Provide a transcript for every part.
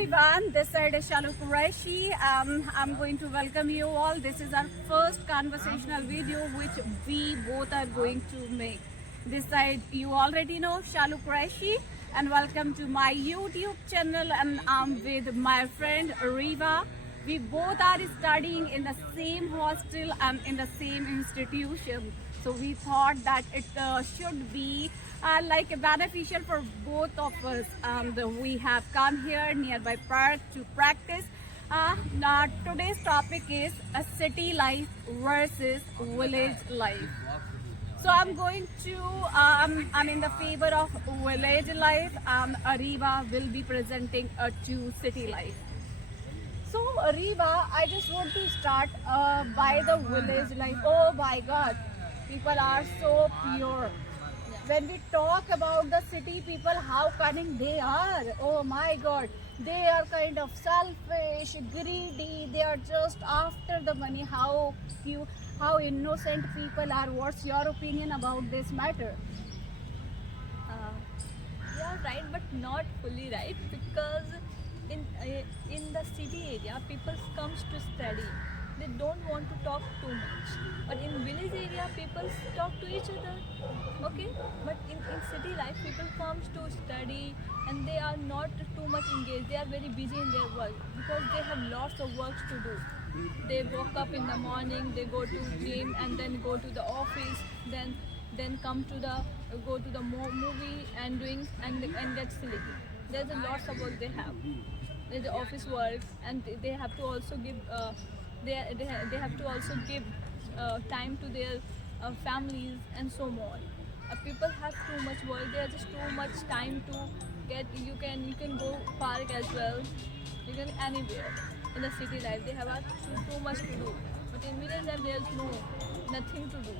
everyone, this side is Shalu Qureshi. I'm going to welcome you all. This is our first conversational video which we both are going to make. This side you already know Shalu Qureshi, and welcome to my YouTube channel, and I'm with my friend Riva. We both are studying in the same hostel and in the same institution. So we thought that it should be like beneficial for both of us. We have come here nearby park to practice. Now today's topic is a city life versus village life. So I'm going to, I'm in the favor of village life, and Ariva will be presenting to city life. So Ariva, I just want to start by the village life. Oh my God, people are so pure. When we talk about the city people, how cunning they are. Oh my God, they are kind of selfish, greedy. They are just after the money. How cute, how innocent people are. What's your opinion about this matter? Uh, yeah, right, but not fully right, because in the city area, people comes to study. They don't want to talk too much. But in village area, people talk to each other. Okay, but in city life, people comes to study and they are not too much engaged. They are very busy in their work because they have lots of work to do. They woke up in the morning, they go to gym and then go to the office, then come to the go to the movie and doing and get sleepy. There's a lots of work they have. There's the office work, and they have to also give they have to also give time to their families and so on. People have too much work. There's just too much time to get. You can go park as well. You can anywhere in the city life. They have too much to do. But in village life, there's nothing to do.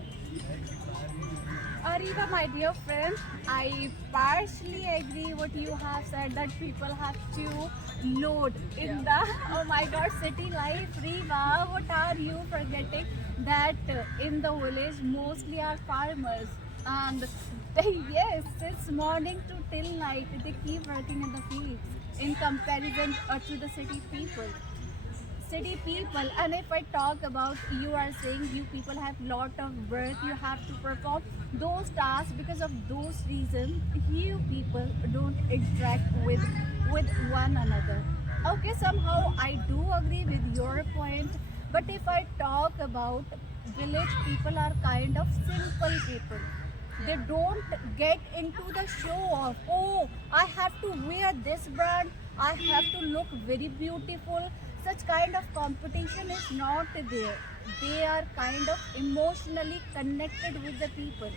Ariva, my dear friend, I partially agree what you have said, that people have to load in the, oh my God, city life. Riva, what are you forgetting? That in the village mostly are farmers, and yes, since morning to till night they keep working in the fields in comparison to the city people. And if I talk about, you are saying you people have lot of work, you have to perform those tasks. Because of those reasons, you people don't interact with one another. Okay, somehow I do agree with your point, but if I talk about, village people are kind of simple people. They don't get into the show of, oh, I have to wear this brand, I have to look very beautiful. Such kind of competition is not there. They are kind of emotionally connected with the people.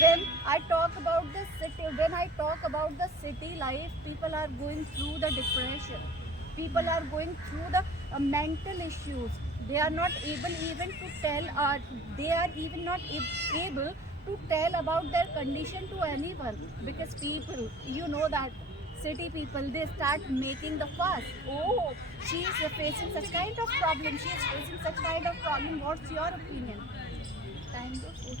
When I talk about the city life, people are going through the depression. People are going through the mental issues. They are not able even to tell, they are even not able to tell about their condition to anyone, because people, you know that city people, they start making the fuss. Oh, she is facing such kind of problem. She is facing such kind of problem. What's your opinion? Time goes.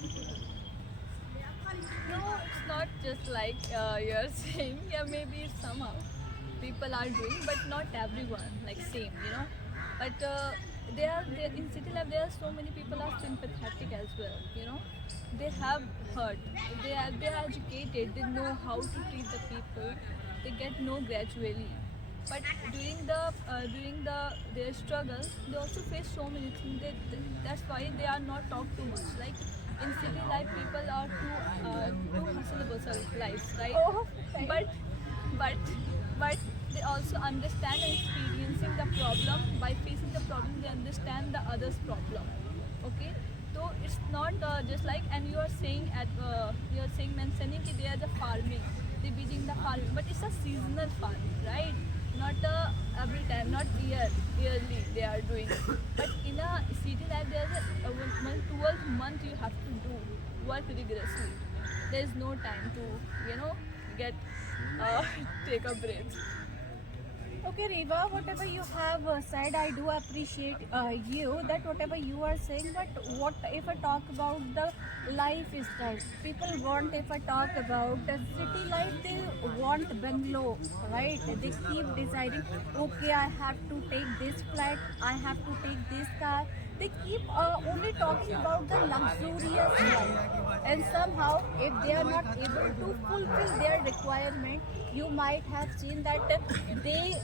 No, it's not just like you're saying. Yeah, maybe somehow people are doing, but not everyone. Like same, you know. But they in city life. There are so many people are sympathetic as well. You know, they have heard. They are educated. They know how to treat the people. They get know gradually. But during the their struggle, they also face so many things. That's why they are not talked too much. Like in city life, people are too hustle lives, right? Oh, But but but they also understand and experiencing the problem. By facing the problem, they understand the others' problem. Okay, so it's not just like, and you are saying mentioning that they are the farming, they busy in the farming, but it's a seasonal farming, right? Not every time, not yearly they are doing. But in a city life, there's a 12th month you have to do work rigorously. There is no time to get take a break. Okay, Reva, whatever you have said, I do appreciate you that whatever you are saying. But what if I talk about the lifestyle? People want, if I talk about the city life, they want bungalow, right? They keep deciding, okay, I have to take this flat, I have to take this car. They keep only talking about the luxurious life, and somehow, if they are not able to fulfill their requirement, you might have seen that they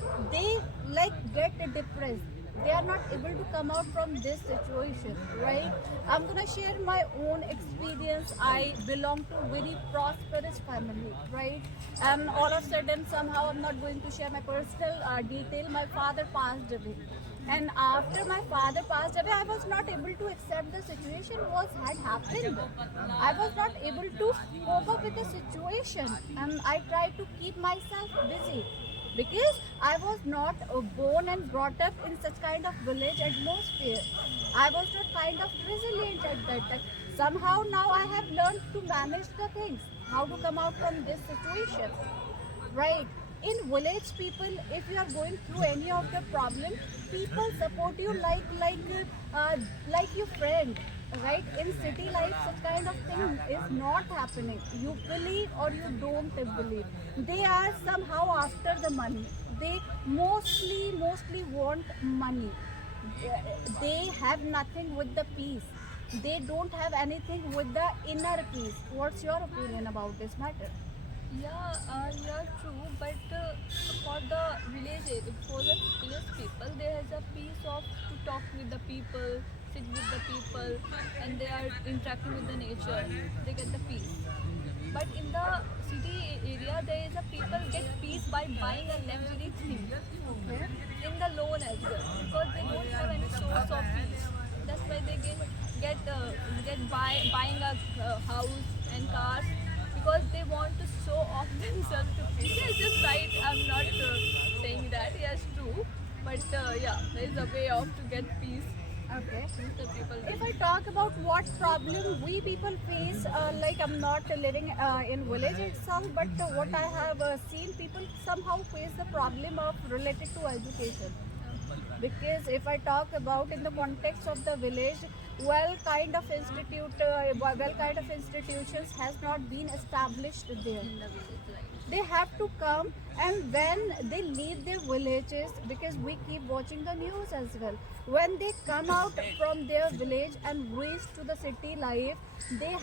like get depressed. They are not able to come out from this situation, right? I'm gonna share my own experience. I belong to very prosperous family, right? And all of a sudden, somehow, I'm not going to share my personal detail. My father passed away, and after my father passed away, I was not able to accept the situation what had happened. I was not able to cope up with the situation, and I tried to keep myself busy because I was not born and brought up in such kind of village atmosphere. I was not kind of resilient at that time. Somehow now I have learned to manage the things, how to come out from this situation, right? In village, people, if you are going through any of the problem, people support you like your friend, right? In city life, such kind of thing is not happening. You believe or you don't believe, they are somehow after the money. They mostly want money. They have nothing with the peace. They don't have anything with the inner peace. What's your opinion about this matter? Yeah, true. But for the for the village people, there is a piece of to talk with the people, sit with the people, and they are interacting with the nature. They get the peace. But in the city area, there is a people get peace by buying a luxury thing. Okay. In the loan as well, because they don't have any source of peace. That's why they buying a house and cars because they want to show off themselves to people. Yes, just right. I'm not saying that. Yes, true. But yeah, there is a way of to get peace. Okay. The people. If I talk about what problem we people face, like I'm not living in village itself, but what I have seen, people somehow face the problem of related to education. Because if I talk about in the context of the village, well kind of institutions has not been established there. In the village life. They have to come, and when they leave their villages, because we keep watching the news as well, when they come out from their village and reach to the city life, they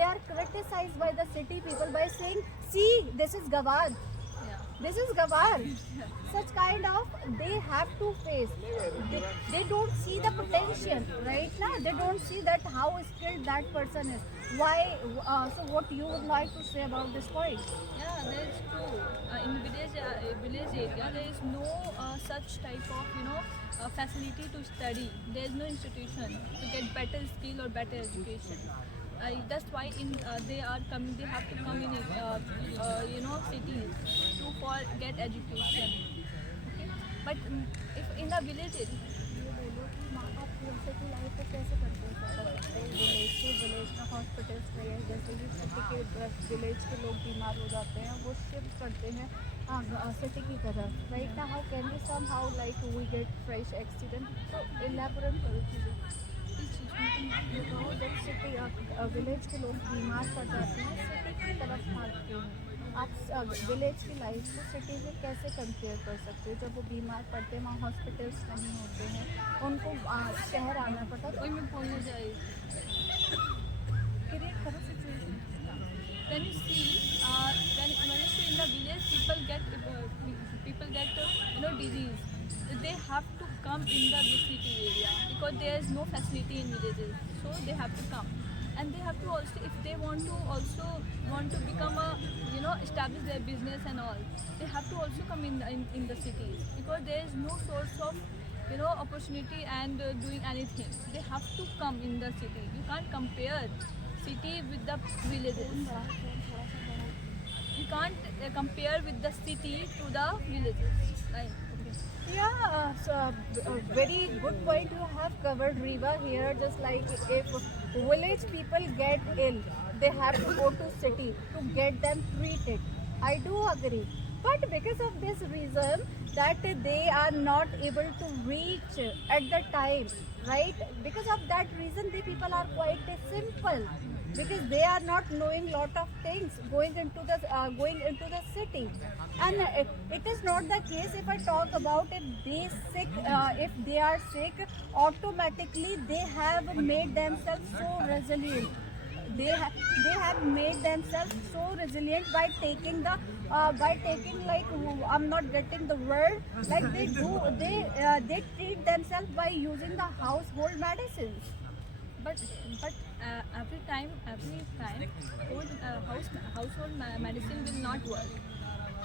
are criticized by the city people by saying, see, this is Gawad, Yeah. this is Gawar. Such kind of they have to face. They don't see the potential, right? Now they don't see that how skilled that person is. Why? So what you would like to say about this point? Yeah, that is true. In village area, there is no such type of facility to study. There is no institution to get better skill or better education. That's why they have to come in cities to get education. Okay? But if in the villages, city life को कैसे control कर सकते हैं village में hospitals में है जैसे कि सिटी के विलेज के लोग बीमार हो जाते हैं वो शिफ्ट करते हैं सिटी की तरफ राइट ना how can we somehow like we get fresh accident तो इलेबोरेट करो चीज़ें बताओ जब सिटी विलेज के लोग बीमार पड़ जाते हैं सिटी की तरफ भागते हैं आप विलेज की लाइफ को सिटी में कैसे कंपेयर कर सकते हो जब वो बीमार पड़ते हैं वहाँ हॉस्पिटल्स नहीं होते हैं उनको शहर आना पड़ता है कोई में बोलने जाए. क्रिएट करो situation When you see, when you see in the village, people get disease. They have to come in the city area because there is no facility in villages, so they have to come. And they have to also, if they want to become establish their business and all, they have to also come in the cities because there is no source of opportunity and doing anything. They have to come in the city. You can't compare city with the villages. You can't compare with the city to the villages. Right? Yeah, so a very good point you have covered, Reva, here. Just like if village people get ill, they have to go to city to get them treated. I do agree. But because of this reason that they are not able to reach at the time, right? Because of that reason, the people are quite simple, because they are not knowing lot of things going into the city. And it is not the case. If I talk about if they are sick, automatically they have made themselves so resilient. They have made themselves so resilient by taking like, I'm not getting the word, like they treat themselves by using the household medicines. But every time household medicine will not work.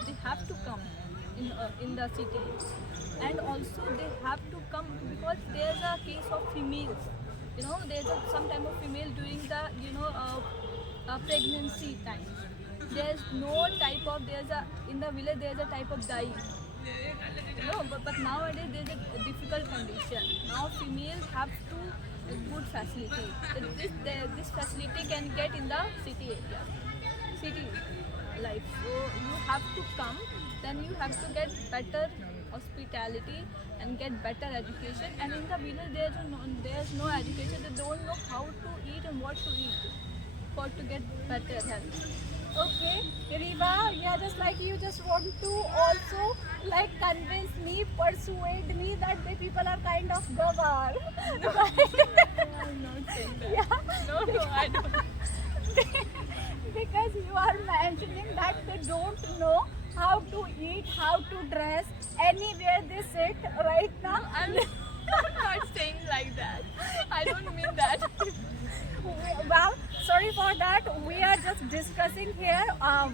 They have to come in the city, and also they have to come because there's a case of females. There's some type of female during the pregnancy time. There's no type of in the village there's a type of guy. But nowadays there's a difficult condition. Now females have to good facility. This facility can get in the city area, city life. So you have to come, then you have to get better hospitality and get better education. And in the village there's no education. They don't know how to eat and what to eat to get better health. Okay, Riba, yeah, just like you just want to also like convince me, persuade me that the people are kind of gawar. I'm not saying that. Yeah. No, I don't. Because you are mentioning that they don't know how to eat, how to dress, anywhere they sit right now. I'm not saying like that. I don't mean that. Well, sorry for that. We are just discussing here.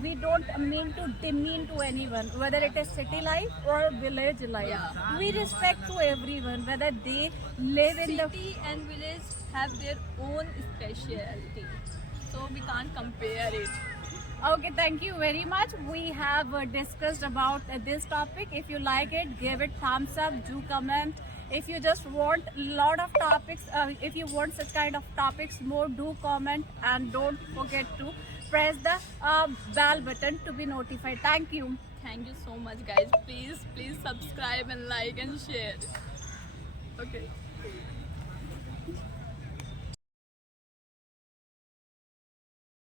We don't mean to demean to anyone, whether it is city life or village life. Yeah. We respect to everyone, whether they live in the City and village have their own speciality, so we can't compare it. Okay, thank you very much. We have discussed about this topic. If you like it, give it thumbs up, do comment. If you just want a lot of topics, if you want such kind of topics more, do comment, and don't forget to press the bell button to be notified. Thank you. Thank you so much, guys. Please subscribe and like and share.